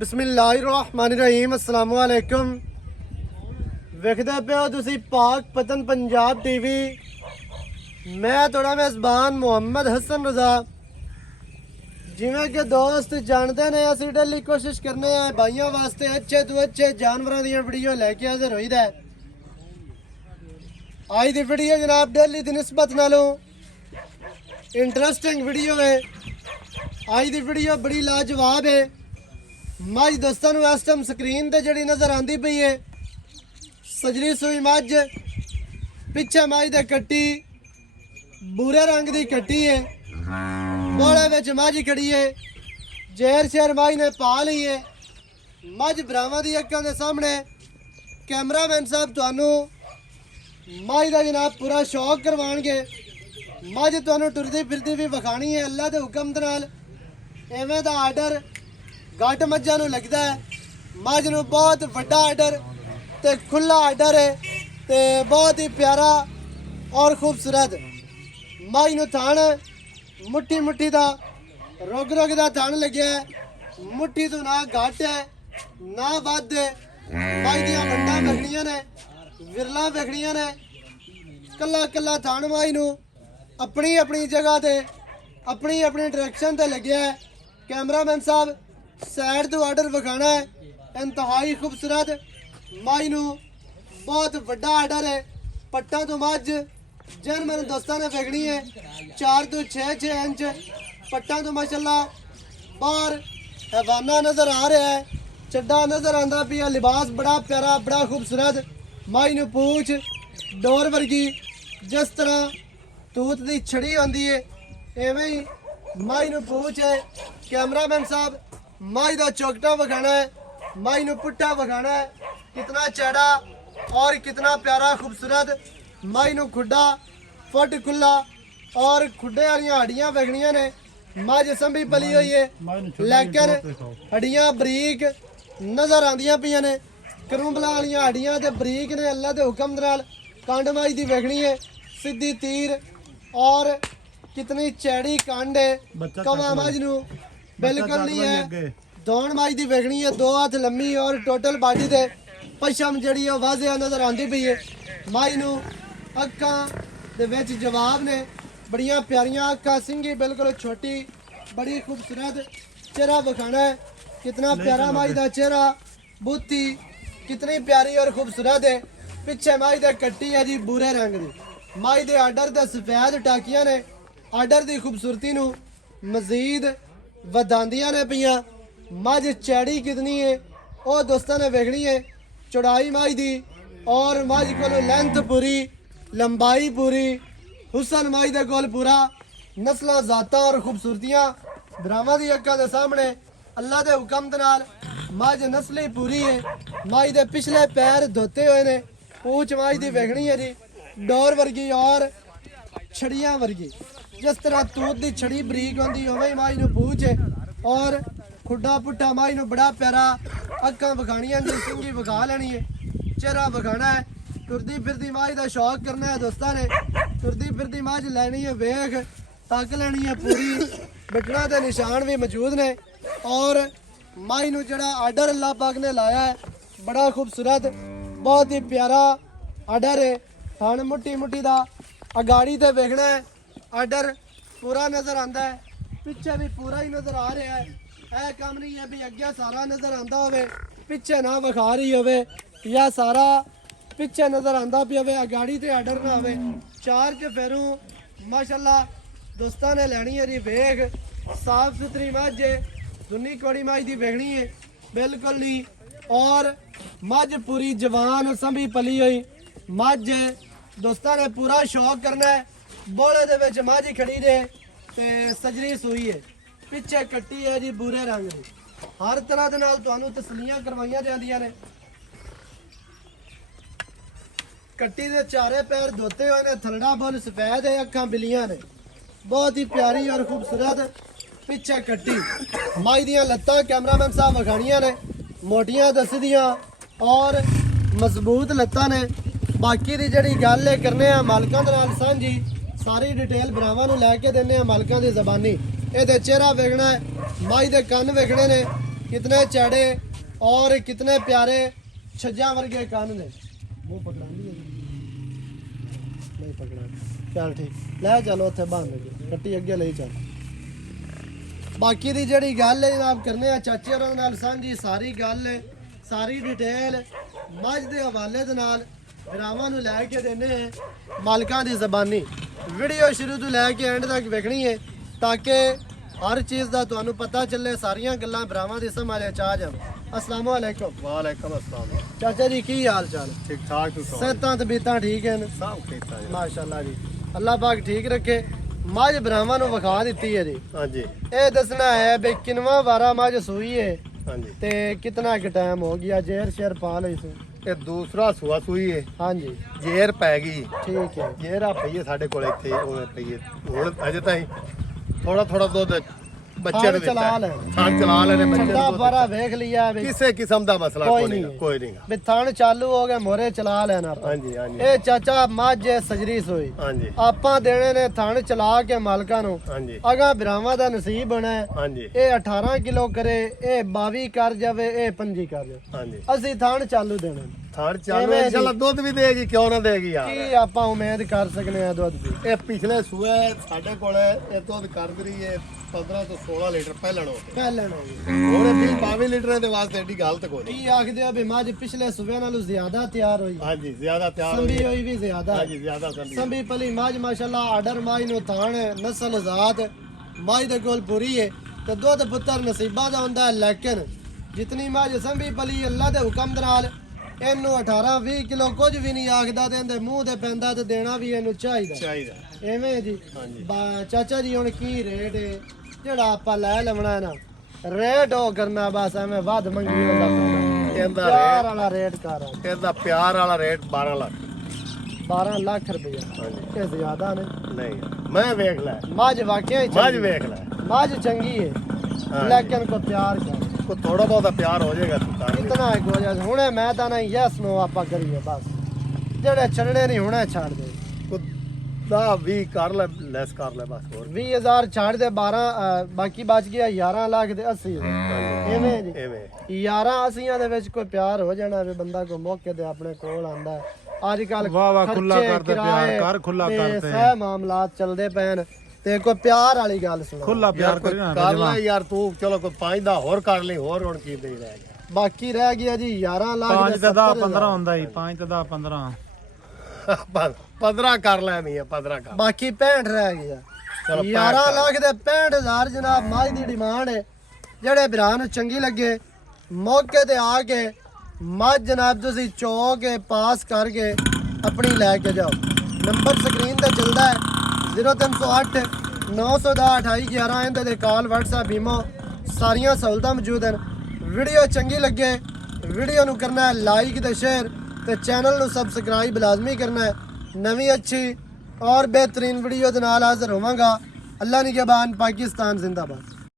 बिस्मिल्लाहिर्रहमानिर्रहीम अस्सलाम वालेकुम। वेखदे पे हो तुसी पाक पतन पंजाब टीवी। मैं थोड़ा मेज़बान मुहम्मद हसन रजा। जिवें कि दोस्त जानते ने असी डेली कोशिश करने हैं भाइयों वास्ते अच्छे तो अच्छे जानवरों दी वीडियो लैके हाजिर होईदा है। आज दी वीडियो जनाब डेली दी निस्बत नालों इंटरेस्टिंग वीडियो है। आज दी वीडियो बड़ी लाजवाब है। मझ दोस्तों नूं इस टाइम स्क्रीन ते जिहड़ी नज़र आंदी पई है सजरी सूई मझ, पिछे मझ दे कट्टी भूरे रंग दी कट्टी है। मोड़े विच मझ खड़ी है, जेर शेर मझ ने पा ली है। मझ भरावां दी अक्कां दे सामने कैमरामैन साहब तुहानूं मझ दा जनाब पूरा शौक करवाणगे। मझ तुहानूं टुरदी फिरदी भी विखाणी है अल्लाह दे हुक्म दे नाल। इवें दा आर्डर घट मझां नूं लगदा है। मझ नूं बहुत वड्डा आर्डर ते खुला आर्डर है ते बहुत ही प्यारा और खूबसूरत। मझ नूं थान मुट्ठी मुट्ठी दा रुग रुग दा थान लग्या है। मुट्ठी तो ना घट है ना वध है। मझ दियां वंडां वेखणियां ने, विरलां वेखणियां ने। कल्ला कल्ला थान मझ नूं अपनी अपनी जगह ते अपनी अपनी डायरैक्शन ते लग्या है। कैमरामैन साहब साइड तो आर्डर विखाना है इंतहाई खूबसूरत। मझ नूं बहुत वड्डा आर्डर है। पट्टा तो मझ जिन मेरे दोस्तों ने वेखनी है 4 तो 6 इंच पट्टा तो माशाल्लाह बाहर हैवाना नज़र आ रहा है। चड्डा नज़र आंदा पिया। लिबास बड़ा प्यारा बड़ा खूबसूरत। मझ नूं पूछ डोर वर्गी जिस तरह तूत दी छड़ी आंदी है एवें ही मझ नूं पूछ है। कैमरामैन साहब मझ दा चौकटा विखाना है, मझ नूं पुट्ठा विखाना है कितना चौड़ा और कितना प्यारा खूबसूरत। मझ नूं खुड्डा फुट खुला और खुड्डे वालियां हड्डियां वेखणियां ने। मझ संभी पली हुई है लेकिन हड्डियां बरीक नज़र आंदियां पियां ने। करूंबला वालियां हड्डियां ते बरीक ने अल्लाह दे हुक्म दे नाल। कंड मझ दी वेखणी है सीधी तीर और कितनी चैड़ी कंड है। कवा मझ नूं बिल्कुल नहीं है। दौड़ मझ दी वेखणी है 2 हाथ लम्मी और टोटल बाडी दे पछम जिहड़ी है वाज़िया नज़र आंदी पई है। मझ नूं अक्खां दे विच जवाब ने बड़ियां प्यारियां अक्खां। सिंगी बिल्कुल छोटी बड़ी खूबसूरत। चेहरा विखाना है कितना प्यारा मझ दा चेहरा। बुत्ती कितनी प्यारी और खूबसूरत है। पिछे मझ दे कट्टी है जी भूरे रंग दी। मझ दे आर्डर ते सफेद टाकियां ने आर्डर दी खूबसूरती नूं मजीद वधांदियां ने पियां। मझ चैड़ी कितनी है वो दोस्तों ने वेखनी है। चौड़ाई मझ दी और मझ कोल लेंथ पूरी लंबाई पूरी हुसन मझ दे कोल पूरा। नस्लां जातां और खूबसूरतियां भरावां दी अक्कां दे सामने अल्लाह दे हुक्म दे नाल। मझ नस्ली पूरी है। मझ दे पिछले पैर धोते हुए ने। पूछ मझ दी वेखनी है जी डोर वर्गी और छड़ियां वर्गी। जिस तरह तूत दी छड़ी बरीक होंदी उवें मझ नूं पूछ है और खुड्डा पुट्ठा मझ नूं बड़ा प्यारा। अक्खां विखाणियां जी सिंगी विखा लैनी है। चेहरा विखाना है। टुरदी फिरदी मझ दा शौक करना है दोस्तों ने। टुरदी फिरदी मझ लैनी है वेख तक लैनी है पूरी। बटना के निशान भी मौजूद ने और मझ नूं जिहड़ा आर्डर अल्लाह पाक ने लाया है बड़ा खूबसूरत बहुत ही प्यारा आर्डर है। थान मुट्ठी मुट्ठी दा अगाड़ी ते वेखना है आर्डर पूरा नज़र आंदा है। पिछे भी पूरा ही नज़र आ रहा है। यह काम नहीं है भी अगे सारा नज़र आंदा होवे पिछे ना विखा रही होवे या सारा पिछे नज़र आंदा भी होवे अगाड़ी ते आर्डर ना होवे। 4 च फेरू माशाल्लाह दोस्तों ने लैनी है जी वेख साफ सुथरी मझ है। दुनी कौड़ी मझ दी वेखनी है बिल्कुल नहीं और मझ पूरी जवान संभी पली हुई मझ है। दोस्तों ने पूरा शौक करना है। बोले दे विच मझ खड़ी जे ते सजरी सूई है। पिछे कट्टी है जी भूरे रंग दी। हर तरह दे नाल तुहानूं तसल्लियां करवाइयां जांदियां ने। कट्टी दे चारे पैर धोते हुए ने। थलड़ा बुल सफेद है। अक्खां बिलियां ने बहुत ही प्यारी और खूबसूरत। पिछे कट्टी मझ दियां लत्तां कैमरामैन साहब विखाणियां ने मोटियां दसदियां और मजबूत लत्तां ने। बाकी दी जिहड़ी गल है करने आ मालकां दे नाल सांझी सारी डिटेल भरावां नूं लैके दिंदे आ मालकां दी ज़बानी। ये चेहरा वेखना है मझ दे कन्न वेखने ने कितने चढ़े और कितने प्यारे छज्जा वर्गे कान ने वो पकड़ा नहीं पकड़ा चल ठीक ले चलो उत्थे बंद कट्टी अगे ले चल बाकी दी जेड़ी गल है जनाब करने चाचे होरां नाल सांझी सारी गल सारी डिटेल मझ दे हवाले दे नाल भरावां नूं लै के देने मालकां दी ज़बानी वीडियो शुरू तो लैके एंड तक वेखनी है ताकि हर चीज़ का तुहानू पता चले सारियां गल्लां भरावां दी समझ आ जाण अस्सलाम वालेकुम वालेकुम अस्सलाम चाचा जी की हाल चाल ठीक ठाक तू सेहतां तबीयतां ठीक हैं सब ठीक ठाक माशाअल्लाह जी अल्लाह पाक ठीक रखे मझ भरावां नू विखा दित्ती है जी हाँ जी ये दसना है भी किनवा वारा मझ सूई है हाँ जी ते कितना क टाइम हो गया जेर शेर पा लई सी ये दूसरा सुआ सुई है हाँ जी जेर पै गई ठीक है जेरा पई है साडे कोल इत्थे ओए पई है हुण अजे ताईं थोड़ा थोड़ा दुध बच्चे थान ने चला दित्ता ले थान चला लेने बच्चे छड्डा ने बारा वेख लिया भी किसे किस्म दा मसला कोई कोई नहीं नहीं कोई नहीं भी थान चालू हो गए मोरे चला लेना हाँ जी हाँ जी ਇਹ ਚਾਚਾ ਮੱਝ ਸਜਰੀ ਸੋਈ हाँ जी ਆਪਾਂ ਦੇਣੇ ਨੇ ਥਣ ਚਲਾ ਕੇ ਮਾਲਕਾਂ ਨੂੰ हाँ जी ਅਗਾ ਬਰਾਵਾਂ ਦਾ ਨਸੀਬ ਬਣਾ ਹੈ। हाँ जी ਇਹ 18 ਕਿਲੋ ਕਰੇ ਇਹ 22 ਕਰ ਜਾਵੇ ਇਹ 25 ਕਰ ਜਾਵੇ हाँ जी ਅਸੀਂ ਥਣ ਚਾਲੂ ਦੇਣੇ ਨੇ। थान चालू एवें इंशाल्लाह दूध भी देगी क्यों ना देगी यार ਕੀ ਆਪਾਂ ਉਮੀਦ ਕਰ ਸਕਨੇ ਆ ਦੁੱਧ ਦੀ ਇਹ ਪਿਛਲੇ ਸੂਏ ਸਾਡੇ ਕੋਲ ਇਹ ਦੁੱਧ ਕਰਦ ਰਹੀ ਹੈ 15 ਤੋਂ 16 ਲੀਟਰ ਪਹਿਲਣ ਹੋ ਗਏ ਪਹਿਲਣ ਹੋ ਗਈ ਹੁਣ 20 22 ਲੀਟਰ ਦੇ ਵਾਸਤੇ ਐਡੀ ਗਲਤ ਕੋਈ ਨਹੀਂ ਕੀ ਆਖਦੇ ਆ ਵੀ ਮੱਝ ਪਿਛਲੇ ਸੂਬਿਆਂ ਨਾਲੋਂ ਜ਼ਿਆਦਾ ਤਿਆਰ ਹੋਈ ਹਾਂਜੀ ਜ਼ਿਆਦਾ ਤਿਆਰ ਹੋ ਸੰਭੀ ਗਈ ਹੋਈ ਵੀ ਜ਼ਿਆਦਾ ਹਾਂਜੀ ਜ਼ਿਆਦਾ ਸੰਭੀ ਸੰਭੀ ਪਲੀ ਮੱਝ ਮਾਸ਼ਾਅੱਲਾ ਆਰਡਰ ਮਾਈ ਨੂੰ ਥਾਣ ਨਸਲ ਜ਼ਾਤ ਮੱਝ ਦੇ ਕੋਲ ਪੂਰੀ ਹੈ ਤੇ ਦੁੱਧ ਪੁੱਤਰ ਨਸੀਬਾਂ ਦਾ ਹੁੰਦਾ ਹੈ ਲੇਕਿਨ ਜਿਤਨੀ ਮੱਝ ਸੰਭੀ ਪਲੀ ਅੱਲਾ ਦੇ ਹੁਕਮ ਦੇ ਨਾਲ ਇਹਨੂੰ 18 20 ਕਿਲੋ ਕੁਝ ਵੀ ਨਹੀਂ ਆਖਦਾ ਤੇ ਇਹਦੇ ਮੂੰਹ ਤੇ ਪੈਂਦਾ ਤੇ ਦੇਣਾ ਵੀ ਇਹਨੂੰ ਚਾਹੀਦਾ ਚਾਹੀਦਾ ਐਵੇਂ ਜੀ ਹਾਂਜੀ ਚਾਚਾ ਜੀ ਹੁਣ ਕੀ ਰੇਟ ਹੈ ਜਿਹੜਾ ਆਪਾਂ ਲੈ ਲਵਣਾ ਹੈ ਨਾ ਰੇਟ ਉਹ ਕਰਨਾ ਬਸ ਐਵੇਂ ਵੱਧ ਮੰਗੀ ਹੁੰਦਾ ਇਹਦਾ ਪਿਆਰ ਵਾਲਾ ਰੇਟ ਕਰ ਇਹਦਾ ਪਿਆਰ ਵਾਲਾ ਰੇਟ 12 ਲੱਖ 12 ਲੱਖ ਰੁਪਏ ਹਾਂਜੀ ਇਹ ਜ਼ਿਆਦਾ ਨੇ ਨਹੀਂ ਮੈਂ ਵੇਖ ਲੈ ਮੱਝ ਵਾਕਿਆ ਹੀ ਮੱਝ ਚੰਗੀ ਵੇਖ ਲੈ ਮੱਝ ਚੰਗੀ ਹੈ ਹਾਂਜੀ। ਲੇਕਿਨ ਕੋ ਪਿਆਰ ਕਰ ਕੋ ਥੋੜਾ ਬਹੁਤਾ ਪਿਆਰ ਹੋ ਜਾਏਗਾ ਤੂੰ ਕਰ ਲਈ। ਇਤਨਾ ਹੋ ਜਾ ਹੁਣੇ ਮੈਂ ਤਾਂ ਨਹੀਂ ਯੈਸ ਨੋ ਆਪਾਂ ਕਰੀਏ ਬਸ ਜਿਹੜੇ ਛੱਡਣੇ ਨਹੀਂ ਹੁਣੇ ਛੱਡ ਦੇ ਕੋ 10 20 ਕਰ ਲੈ ਲੈਸ ਕਰ ਲੈ ਬਸ ਹੋਰ 20000 ਛੱਡ ਦੇ 12 ਬਾਕੀ ਬਚ ਗਿਆ 11 ਲੱਖ ਦੇ 80 ਐਵੇਂ ਜੀ ਐਵੇਂ 11 80 ਦੇ ਵਿੱਚ ਕੋਈ ਪਿਆਰ ਹੋ ਜਾਣਾ ਵੀ ਬੰਦਾ ਕੋਈ ਮੌਕੇ ਤੇ ਆਪਣੇ ਕੋਲ ਆਂਦਾ ਹੈ। ਅੱਜ ਕੱਲ ਵਾਹ ਵਾਹ ਖੁੱਲਾ ਕਰਦੇ ਪਿਆਰ ਕਰ ਖੁੱਲਾ ਕਰਦੇ ਸਹਿ ਮਾਮਲਾਤ ਚੱਲਦੇ ਪੈਣ ਤੇ ਕੋਈ ਪਿਆਰ ਵਾਲੀ ਗੱਲ ਸੁਣਾ ਖੁੱਲਾ ਪਿਆਰ ਕਰੀ ਨਾ ਕਰ ਲੈ ਯਾਰ ਤੂੰ ਚਲੋ ਕੋਈ 5 ਦਾ ਹੋਰ ਕਰ ਲਈ ਹੋਰ ਹੁਣ ਕੀ ਦੇ ਰਹਿ ਗਿਆ ਬਾਕੀ ਰਹਿ ਗਿਆ ਜੀ 11 ਲੱਖ 5 ਦੇ ਤੇ 10 70,000 15 ਹੁੰਦਾ ਹੀ 5 ਤੇ 10 15 15 ਕਰ ਲੈ ਮੀਆਂ 15 ਕਰ ਬਾਕੀ 65 ਰਹਿ ਗਿਆ ਚਲੋ 11 ਲੱਖ ਦੇ 65000 ਜਨਾਬ ਮੱਝ ਦੀ ਡਿਮਾਂਡ ਹੈ ਜਿਹੜੇ ਭਰਾ ਨੂੰ ਚੰਗੀ ਲੱਗੇ ਮੌਕੇ ਤੇ ਆ ਕੇ ਮੱਝ ਜਨਾਬ ਤੁਸੀਂ ਚੋ ਕੇ ਪਾਸ ਕਰਕੇ ਆਪਣੀ ਲੈ ਕੇ ਜਾਓ ਨੰਬਰ ਸਕਰੀਨ ਤੇ ਚੱਲਦਾ ਹੈ 0308 910 2811 ਇਹਦੇ ਤੇ ਕਾਲ WhatsApp ਈਮੋ ਸਾਰੀਆਂ ਸਹੂਲਤਾਂ ਮੌਜੂਦ ਹਨ ਵੀਡੀਓ ਚੰਗੀ ਲੱਗੇ ਵੀਡੀਓ ਨੂੰ ਕਰਨਾ ਹੈ ਲਾਈਕ ਤੇ ਸ਼ੇਅਰ ਤੇ ਚੈਨਲ ਨੂੰ ਸਬਸਕ੍ਰਾਈਬ ਲਾਜ਼ਮੀ ਕਰਨਾ ਹੈ ਨਵੀਂ ਅੱਛੀ और बेहतरीन वीडियो के नाल हाजिर होवांगा अल्लाह निगहबान पाकिस्तान जिंदाबाद।